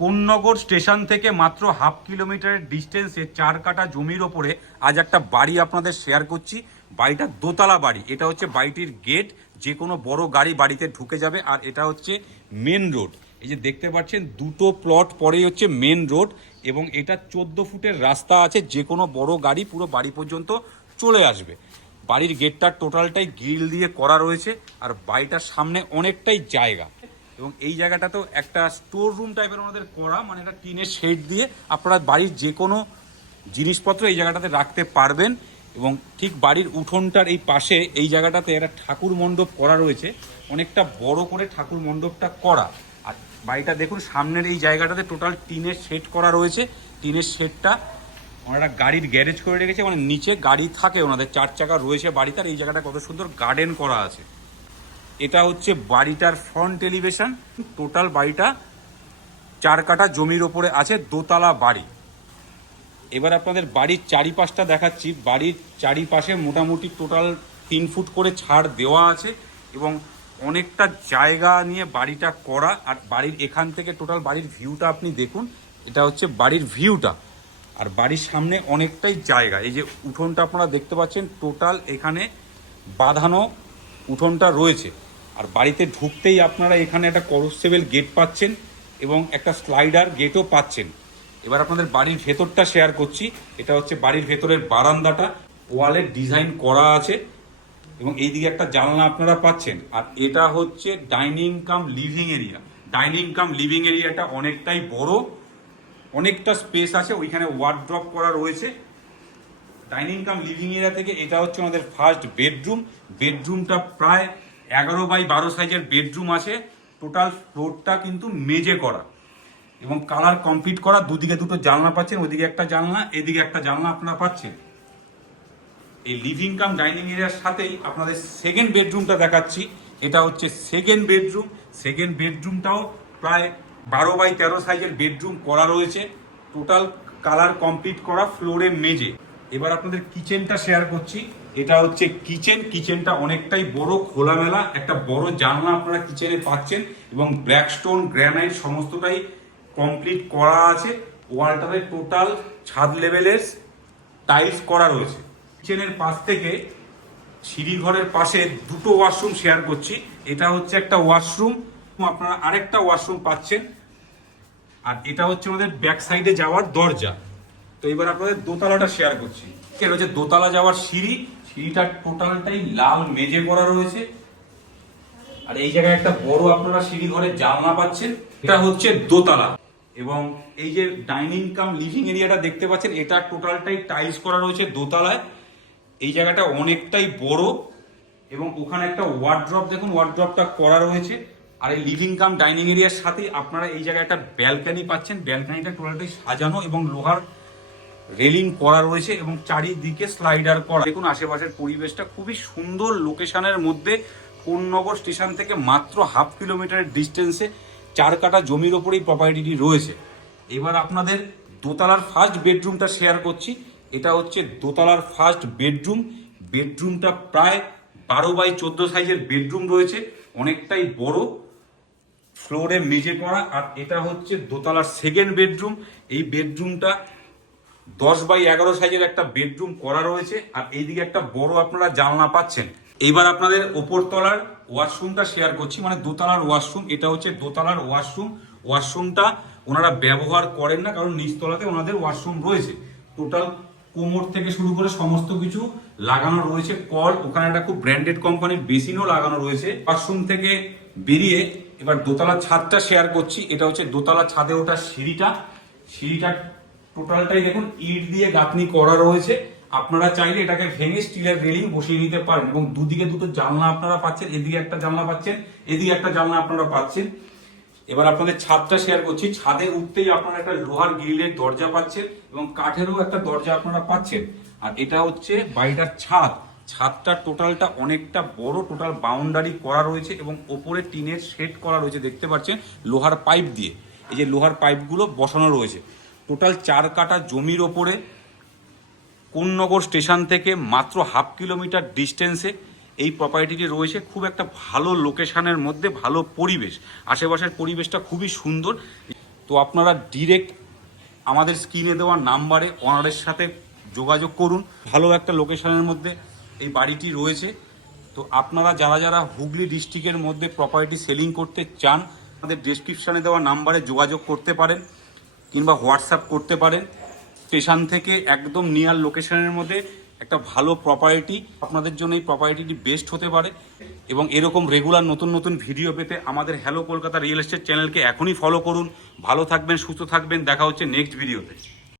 Konnagar station থেকে মাত্র half কিলোমিটারের ডিস্টেন্সে 4 কাঠা জমির ওপরে আজ একটা বাড়ি আপনাদের শেয়ার করছি। বাড়িটা দোতলা বাড়ি। এটা হচ্ছে বাড়িটির গেট, যে কোনো বড় গাড়ি বাড়িতে ঢুকে যাবে। আর এটা হচ্ছে মেন রোড। এই যে দেখতে পাচ্ছেন দুটো প্লট পরেই হচ্ছে মেন রোড, এবং এটা 14 ফুটের রাস্তা আছে, যে কোনো বড় গাড়ি পুরো বাড়ি পর্যন্ত চলে আসবে। বাড়ির গেটটা টোটালটাই গ্রিল দিয়ে করা রয়েছে, আর বাড়িটার সামনে অনেকটাই জায়গা। এবং এই জায়গাটাতেও একটা স্টোর রুম টাইপের ওনাদের করা, মানে এটা টিনের শেড দিয়ে আপনারা বাড়ির যে কোনো জিনিসপত্র এই জায়গাটাতে রাখতে পারবেন। এবং ঠিক বাড়ির উঠোনটার এই পাশে এই জায়গাটাতে একটা ঠাকুর মণ্ডপ করা রয়েছে, অনেকটা বড় করে ঠাকুর মণ্ডপটা করা। আর বাড়িটা দেখুন সামনের এই জায়গাটাতে টোটাল টিনের শেড করা রয়েছে। টিনের শেডটা ওনারা গাড়ির গ্যারেজ করে রেখেছে, মানে নিচে গাড়ি থাকে ওনাদের, 4 চাকা রয়েছে বাড়িতে। আর এই জায়গাটা কত সুন্দর গার্ডেন করা আছে। এটা হচ্ছে বাড়িটার ফ্রন্ট এলিভেশন। টোটাল বাড়িটা 4 কাঠা জমির ওপরে আছে, দোতলা বাড়ি। এবার আপনাদের বাড়ির চারিপাশটা দেখাচ্ছি। বাড়ির চারিপাশে মোটামুটি টোটাল 3 ফুট করে ছাড় দেওয়া আছে, এবং অনেকটা জায়গা নিয়ে বাড়িটা করা। আর বাড়ির এখান থেকে টোটাল বাড়ির ভিউটা আপনি দেখুন, এটা হচ্ছে বাড়ির ভিউটা। আর বাড়ির সামনে অনেকটাই জায়গা। এই যে উঠোনটা আপনারা দেখতে পাচ্ছেন, টোটাল এখানে বাঁধানো উঠোনটা রয়েছে। আর বাড়িতে ঢুকতেই আপনারা এখানে একটা কনস্টেবল গেট পাচ্ছেন, এবং একটা স্লাইডার গেটও পাচ্ছেন। এবার আপনাদের বাড়ির ভেতরটা শেয়ার করছি। এটা হচ্ছে বাড়ির ভেতরের বারান্দাটা, ওয়ালের ডিজাইন করা আছে, এবং এইদিকে একটা জানলা আপনারা পাচ্ছেন। আর এটা হচ্ছে ডাইনিং কাম লিভিং এরিয়া। ডাইনিং কাম লিভিং এরিয়াটা অনেকটাই বড়, অনেকটা স্পেস আছে, ওইখানে ওয়ার্ড্রপ করা রয়েছে। ডাইনিং কাম লিভিং এরিয়া থেকে এটা হচ্ছে আমাদের ফার্স্ট বেডরুম। বেডরুমটা প্রায় 11x12 সাইজের বেডরুম আছে। টোটাল ফ্লোরটা কিন্তু মেঝে করা এবং কালার কমপ্লিট করা। দুদিকে দুটো জানলা পাচ্ছেন, ওইদিকে একটা জানলা, এদিকে একটা জানলা আপনারা পাচ্ছেন। এই লিভিং কাম ডাইনিং এরিয়ার সাথেই আপনাদের সেকেন্ড বেডরুমটা দেখাচ্ছি। এটা হচ্ছে সেকেন্ড বেডরুম। সেকেন্ড বেডরুমটাও প্রায় 12x13 সাইজের বেডরুম করা রয়েছে। টোটাল কালার কমপ্লিট করা, ফ্লোরে মেঝে। এবার আপনাদের কিচেনটা শেয়ার করছি। এটা হচ্ছে কিচেন। কিচেনটা অনেকটাই বড়, খোলামেলা। একটা বড় জানলা আপনারা কিচেনে পাচ্ছেন, এবং ব্ল্যাক স্টোন গ্রানাইট সমস্তটাই কমপ্লিট করা আছে। ওয়ালটাতে টোটাল ছাদ লেভেলের টাইলস করা রয়েছে। কিচেনের পাশ থেকে সিঁড়িঘরের পাশে দুটো ওয়াশরুম শেয়ার করছি। এটা হচ্ছে একটা ওয়াশরুম, আপনারা আরেকটা ওয়াশরুম পাচ্ছেন। আর এটা হচ্ছে আমাদের ব্যাক সাইডে যাওয়ার দরজা। তো এবার আপনাদের দোতলাটা শেয়ার করছি। এটা হচ্ছে দোতলা যাওয়ার সিঁড়ি। সিঁড়িটা টোটালটাই লাল মেঝে করা রয়েছে। আর এই জায়গায় একটা বড় আপনারা সিঁড়ি ঘরের জানলা পাচ্ছেন। এটা হচ্ছে দোতলা। এবং এই যে ডাইনিং কাম লিভিং এরিয়াটা দেখতে পাচ্ছেন, এটা টোটালটাই টাইলস করা রয়েছে দোতলায়। এই জায়গাটা অনেকটাই বড়, এবং ওখানে একটা ওয়ার্ড্রপ দেখুন, ওয়ার্ড্রপটা করা রয়েছে। আর এই লিভিং কাম ডাইনিং এরিয়ার সাথে আপনারা এই জায়গায় একটা ব্যালকানি পাচ্ছেন। ব্যালকানিটা টোটালটাই সাজানো এবং লোহার রেলিং করা রয়েছে, এবং চারিদিকে স্লাইডার করা। দেখুন আশেপাশের পরিবেশটা খুবই সুন্দর লোকেশনের মধ্যে। কোন্নগর স্টেশন থেকে মাত্র হাফ কিলোমিটারের ডিস্টেন্সে 4 কাঠা জমির ওপরেই প্রপার্টিটি রয়েছে। এবার আপনাদের দোতলার ফার্স্ট বেডরুমটা শেয়ার করছি। এটা হচ্ছে দোতলার ফার্স্ট বেডরুম। বেডরুমটা প্রায় 12x14 সাইজের বেডরুম রয়েছে, অনেকটাই বড়, ফ্লোরে মেঝে করা। আর এটা হচ্ছে দোতলার সেকেন্ড বেডরুম। এই বেডরুমটা 10x11 সাইজের একটা বেডরুম করা রয়েছে। আর এইদিকে একটা বড় আপনারা জানলা পাচ্ছেন। এইবার আপনাদের ওপর তলার ওয়াশরুমটা শেয়ার করছি, মানে দোতলার ওয়াশরুম। এটা হচ্ছে দোতলার ওয়াশরুম। ওয়াশরুমটা ওনারা ব্যবহার করেন না, কারণ নিচতলাতে ওনাদের ওয়াশরুম রয়েছে। টোটাল কোমর থেকে শুরু করে সমস্ত কিছু লাগানো রয়েছে, কল। ওখানে একটা খুব ব্র্যান্ডেড কোম্পানির বেসিনও লাগানো রয়েছে। ওয়াশরুম থেকে বেরিয়ে এবার দোতলার ছাদটা শেয়ার করছি। এটা হচ্ছে দোতলার ছাদে ওঠা সিঁড়িটা। সিঁড়িটা টোটালটাই দেখুন ইট দিয়ে গাঁথনি করা রয়েছে। আপনারা চাইলে এটাকে ভেঙে স্টিলের রেলিং বসিয়ে নিতে পারেন। এবং দুদিকে দুটো জানলা আপনারা পাচ্ছেন, এদিকে একটা জানলা পাচ্ছেন, এদিকে একটা জানলা আপনারা পাচ্ছেন। এবার আপনাদের ছাদটা শেয়ার করছি। ছাদে উঠতেই আপনারা একটা লোহার গ্রিলের দরজা পাচ্ছেন, এবং কাঠেরও একটা দরজা আপনারা পাচ্ছেন। আর এটা হচ্ছে বাড়িটার ছাদ। ছাদটা টোটালটা অনেকটা বড়, টোটাল বাউন্ডারি করা রয়েছে, এবং ওপরে টিনের শেড করা রয়েছে দেখতে পাচ্ছেন লোহার পাইপ দিয়ে। এই যে লোহার পাইপগুলো বসানো রয়েছে। টোটাল 4 কাঠা জমির ওপরে কোন্নগর স্টেশন থেকে মাত্র হাফ কিলোমিটার ডিস্টেন্সে এই প্রপার্টিটি রয়েছে। খুব একটা ভালো লোকেশনের মধ্যে, ভালো পরিবেশ। আশেপাশের পরিবেশটা খুবই সুন্দর। তো আপনারা ডিরেক্ট আমাদের স্ক্রিনে দেওয়া নাম্বারে ওনারের সাথে যোগাযোগ করুন। ভালো একটা লোকেশনের মধ্যে এই বাড়িটি রয়েছে। তো আপনারা যারা যারা হুগলি ডিস্ট্রিক্টের মধ্যে প্রপার্টি সেলিং করতে চান, আমাদের ডেসক্রিপশানে দেওয়া নাম্বারে যোগাযোগ করতে পারেন কিংবা হোয়াটসঅ্যাপ করতে পারেন। স্টেশন থেকে একদম নিয়ার লোকেশনের মধ্যে একটা ভালো প্রপার্টি, আপনাদের জন্য এই প্রপার্টিটি বেস্ট হতে পারে। এবং এরকম রেগুলার নতুন নতুন ভিডিও পেতে আমাদের হ্যালো কলকাতা রিয়েল এস্টেট চ্যানেলকে এখনই ফলো করুন। ভালো থাকবেন, সুস্থ থাকবেন, দেখা হচ্ছে নেক্সট ভিডিওতে।